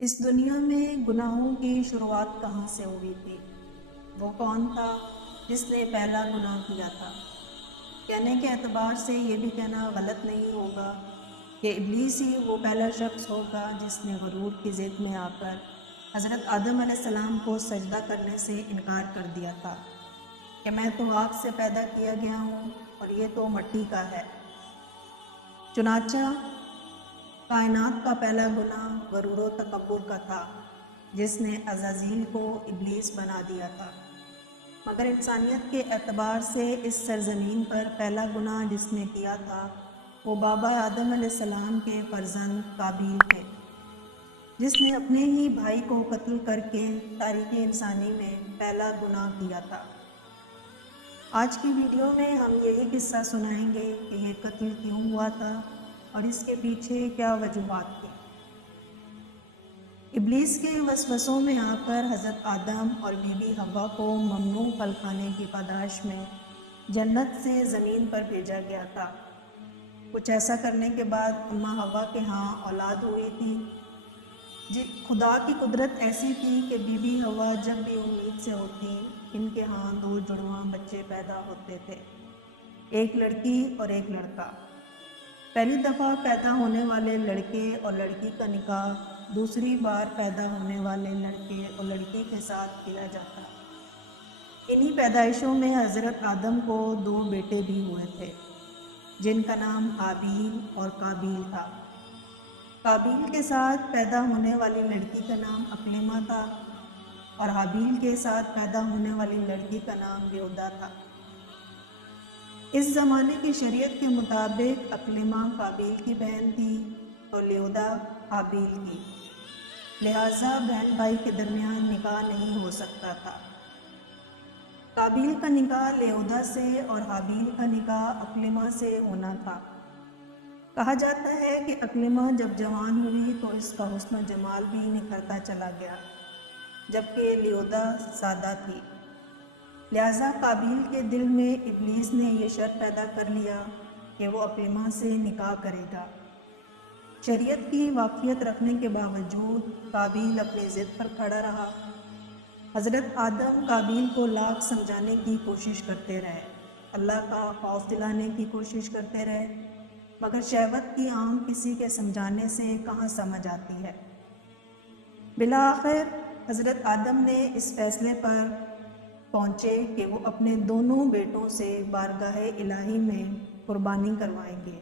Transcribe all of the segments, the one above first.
اس دنیا میں گناہوں کی شروعات کہاں سے ہوئی تھی؟ وہ کون تھا جس نے پہلا گناہ کیا تھا؟ کہنے کے اعتبار سے یہ بھی کہنا غلط نہیں ہوگا کہ ابلیس ہی وہ پہلا شخص ہوگا جس نے غرور کی ضد میں آ کر حضرت آدم علیہ السلام کو سجدہ کرنے سے انکار کر دیا تھا کہ میں تو آگ سے پیدا کیا گیا ہوں اور یہ تو مٹی کا ہے۔ چنانچہ کائنات کا پہلا گناہ غرور و تکبر کا تھا جس نے عزازیل کو ابلیس بنا دیا تھا۔ مگر انسانیت کے اعتبار سے اس سرزمین پر پہلا گناہ جس نے کیا تھا وہ بابا آدم علیہ السلام کے فرزند قابیل تھے، جس نے اپنے ہی بھائی کو قتل کر کے تاریخ انسانی میں پہلا گناہ کیا تھا۔ آج کی ویڈیو میں ہم یہی قصہ سنائیں گے کہ یہ قتل کیوں ہوا تھا اور اس کے پیچھے کیا وجوہات تھیں۔ ابلیس کے وسوسوں میں آ کر حضرت آدم اور بی بی حوا کو ممنوع پھل کھانے کی پاداش میں جنت سے زمین پر بھیجا گیا تھا۔ کچھ ایسا کرنے کے بعد اماں حوا کے ہاں اولاد ہوئی تھی۔ خدا کی قدرت ایسی تھی کہ بی بی حوا جب بھی امید سے ہوتی ان کے ہاں 2 جڑواں بچے پیدا ہوتے تھے، ایک لڑکی اور ایک لڑکا۔ پہلی دفعہ پیدا ہونے والے لڑکے اور لڑکی کا نکاح دوسری بار پیدا ہونے والے لڑکے اور لڑکی کے ساتھ کیا جاتا۔ انہی پیدائشوں میں حضرت آدم کو 2 بیٹے بھی ہوئے تھے جن کا نام حابیل اور قابیل تھا۔ قابیل کے ساتھ پیدا ہونے والی لڑکی کا نام اقلیمہ تھا اور حابیل کے ساتھ پیدا ہونے والی لڑکی کا نام لیودا تھا۔ اس زمانے کی شریعت کے مطابق اقلیمہ قابیل کی بہن تھی اور لیودا حابیل کی، لہٰذا بہن بھائی کے درمیان نکاح نہیں ہو سکتا تھا۔ قابیل کا نکاح لیودا سے اور حابیل کا نکاح اقلیمہ سے ہونا تھا۔ کہا جاتا ہے کہ اقلیمہ جب جوان ہوئی تو اس کا حسن و جمال بھی نکھرتا چلا گیا، جبکہ لیودا سادہ تھی۔ لہٰذا قابیل کے دل میں ابلیس نے یہ شر پیدا کر لیا کہ وہ اقلیمہ سے نکاح کرے گا۔ شریعت کی واقفیت رکھنے کے باوجود قابیل اپنی ضد پر کھڑا رہا۔ حضرت آدم قابیل کو لاکھ سمجھانے کی کوشش کرتے رہے، اللہ کا خوف دلانے کی کوشش کرتے رہے، مگر شہوت کی آنکھ کسی کے سمجھانے سے کہاں سمجھ آتی ہے۔ بالآخر حضرت آدم نے اس فیصلے پر پہنچے کہ وہ اپنے دونوں بیٹوں سے بارگاہ الہی میں قربانی کروائیں گے،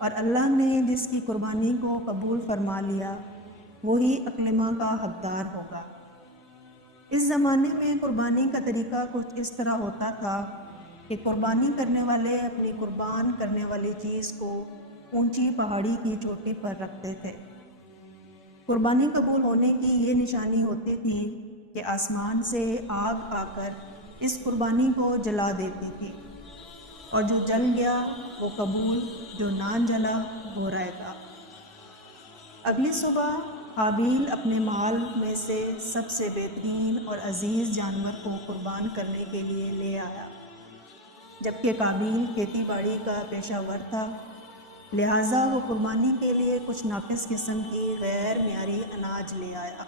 اور اللہ نے جس کی قربانی کو قبول فرما لیا وہی اقلیمہ کا حقدار ہوگا۔ اس زمانے میں قربانی کا طریقہ کچھ اس طرح ہوتا تھا کہ قربانی کرنے والے اپنی قربان کرنے والی چیز کو اونچی پہاڑی کی چوٹی پر رکھتے تھے۔ قربانی قبول ہونے کی یہ نشانی ہوتی تھی کہ آسمان سے آگ آ کر اس قربانی کو جلا دیتی تھی، اور جو جل گیا وہ قبول، جو نہ جلا وہ رہے گا۔ اگلی صبح حابیل اپنے مال میں سے سب سے بہترین اور عزیز جانور کو قربان کرنے کے لیے لے آیا، جبکہ قابیل کھیتی باڑی کا پیشہ ور تھا، لہٰذا وہ قربانی کے لیے کچھ ناقص قسم کی غیر معیاری اناج لے آیا۔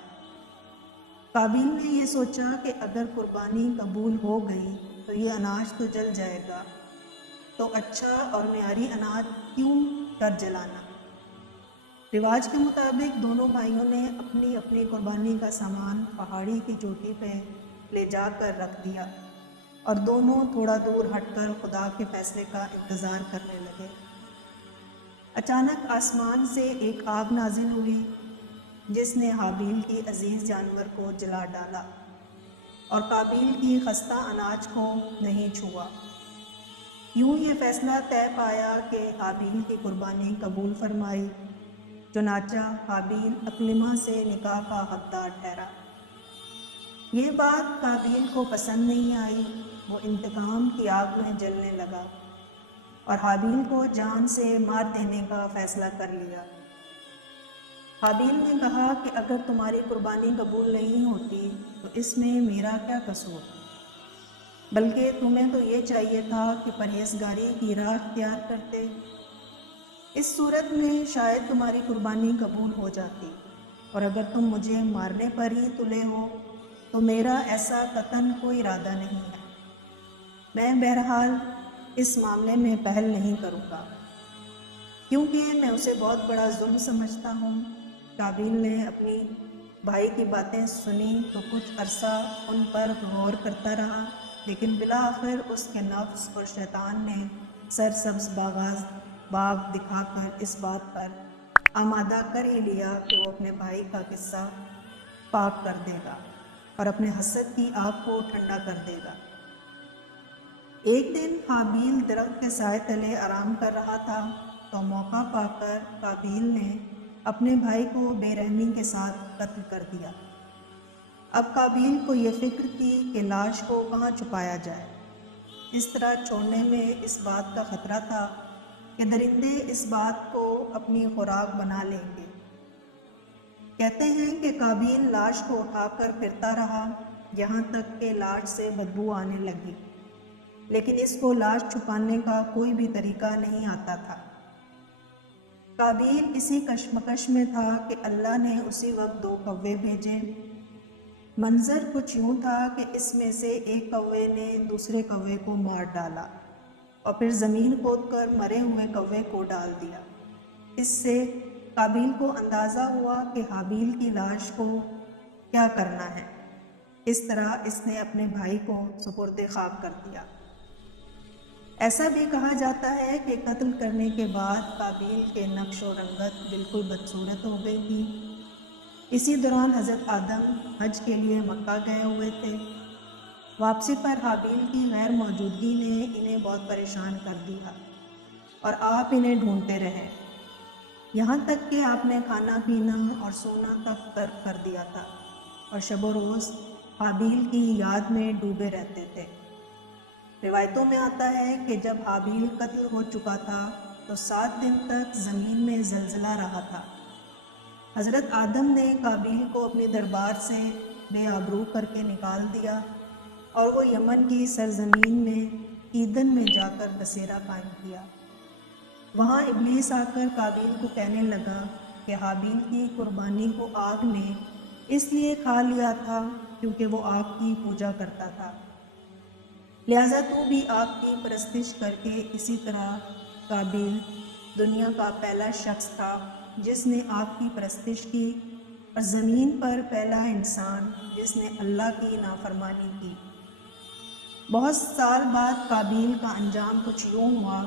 قابیل نے یہ سوچا کہ اگر قربانی قبول ہو گئی تو یہ اناج تو جل جائے گا، تو اچھا اور معیاری اناج کیوں کر جلانا۔ رواج کے مطابق دونوں بھائیوں نے اپنی اپنی قربانی کا سامان پہاڑی کی چوٹی پہ لے جا کر رکھ دیا، اور دونوں تھوڑا دور ہٹ کر خدا کے فیصلے کا انتظار کرنے لگے۔ اچانک آسمان سے ایک آگ نازل ہوئی جس نے حابیل کی عزیز جانور کو جلا ڈالا اور قابیل کی خستہ اناج کو نہیں چھوا۔ یوں یہ فیصلہ طے پایا کہ حابیل کی قربانی قبول فرمائی، چنانچہ حابیل اقلیمہ سے نکاح کا حقدار ٹھہرا۔ یہ بات قابیل کو پسند نہیں آئی، وہ انتقام کی آگ میں جلنے لگا اور حابیل کو جان سے مار دینے کا فیصلہ کر لیا۔ حابیل نے کہا کہ اگر تمہاری قربانی قبول نہیں ہوتی تو اس میں میرا کیا قصور؟ بلکہ تمہیں تو یہ چاہیے تھا کہ پرہیزگاری کی راہ اختیار کرتے۔ اس صورت میں شاید تمہاری قربانی قبول ہو جاتی، اور اگر تم مجھے مارنے پر ہی تلے ہو تو میرا ایسا قطعاً کوئی ارادہ نہیں ہے۔ میں بہرحال اس معاملے میں پہل نہیں کروں گا، کیونکہ میں اسے بہت بڑا ظلم سمجھتا ہوں۔ قابیل نے اپنی بھائی کی باتیں سنی تو کچھ عرصہ ان پر غور کرتا رہا، لیکن بالآخر اس کے نفس اور شیطان نے سرسبز باغ دکھا کر اس بات پر آمادہ کر ہی لیا کہ وہ اپنے بھائی کا قصہ پاک کر دے گا اور اپنے حسد کی آگ کو ٹھنڈا کر دے گا۔ ایک دن حابیل درخت کے سائے تلے آرام کر رہا تھا تو موقع پا کر قابیل نے اپنے بھائی کو بے رحمی کے ساتھ قتل کر دیا۔ اب قابیل کو یہ فکر تھی کہ لاش کو کہاں چھپایا جائے۔ اس طرح چھوڑنے میں اس بات کا خطرہ تھا کہ درندے اس بات کو اپنی خوراک بنا لیں گے۔ کہتے ہیں کہ قابیل لاش کو اٹھا کر پھرتا رہا یہاں تک کہ لاش سے بدبو آنے لگی، لیکن اس کو لاش چھپانے کا کوئی بھی طریقہ نہیں آتا تھا۔ قابیل اسی کشمکش میں تھا کہ اللہ نے اسی وقت 2 کوے بھیجے۔ منظر کچھ یوں تھا کہ اس میں سے ایک کوے نے دوسرے کوے کو مار ڈالا اور پھر زمین کھود کر مرے ہوئے کوے کو ڈال دیا۔ اس سے قابیل کو اندازہ ہوا کہ حابیل کی لاش کو کیا کرنا ہے۔ اس طرح اس نے اپنے بھائی کو سپرد خاک کر دیا۔ ایسا بھی کہا جاتا ہے کہ قتل کرنے کے بعد قابیل کے نقش و رنگت بالکل بدصورت ہو گئی تھی۔ اسی دوران حضرت آدم حج کے لیے مکہ گئے ہوئے تھے۔ واپسی پر حابیل کی غیر موجودگی نے انہیں بہت پریشان کر دیا اور آپ انہیں ڈھونڈتے رہے، یہاں تک کہ آپ نے کھانا پینا اور سونا تک ترک کر دیا تھا اور شب و روز حابیل کی یاد میں ڈوبے رہتے تھے۔ روایتوں میں آتا ہے کہ جب حابیل قتل ہو چکا تھا تو 7 دن تک زمین میں زلزلہ رہا تھا۔ حضرت آدم نے قابیل کو اپنے دربار سے بے آبرو کر کے نکال دیا اور وہ یمن کی سرزمین میں ایدن میں جا کر بسیرا قائم کیا۔ وہاں ابلیس آ کر قابیل کو کہنے لگا کہ حابیل کی قربانی کو آگ نے اس لیے کھا لیا تھا کیونکہ وہ آگ کی پوجا کرتا تھا، لہٰذا تو بھی آگ کی پرستش کر کے اسی طرح۔ قابیل دنیا کا پہلا شخص تھا جس نے آگ کی پرستش کی اور زمین پر پہلا انسان جس نے اللہ کی نافرمانی کی۔ بہت سال بعد قابیل کا انجام کچھ یوں ہوا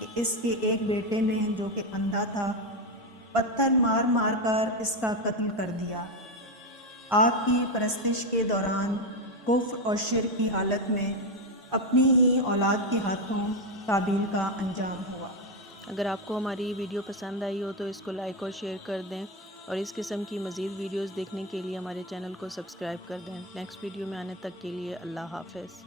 کہ اس کے ایک بیٹے نے جو کہ اندھا تھا پتھر مار مار کر اس کا قتل کر دیا۔ آگ کی پرستش کے دوران کفر اور شرک کی حالت میں اپنی ہی اولاد کے ہاتھوں قابیل کا انجام ہوا۔ اگر آپ کو ہماری ویڈیو پسند آئی ہو تو اس کو لائک اور شیئر کر دیں، اور اس قسم کی مزید ویڈیوز دیکھنے کے لیے ہمارے چینل کو سبسکرائب کر دیں۔ نیکسٹ ویڈیو میں آنے تک کے لیے اللہ حافظ۔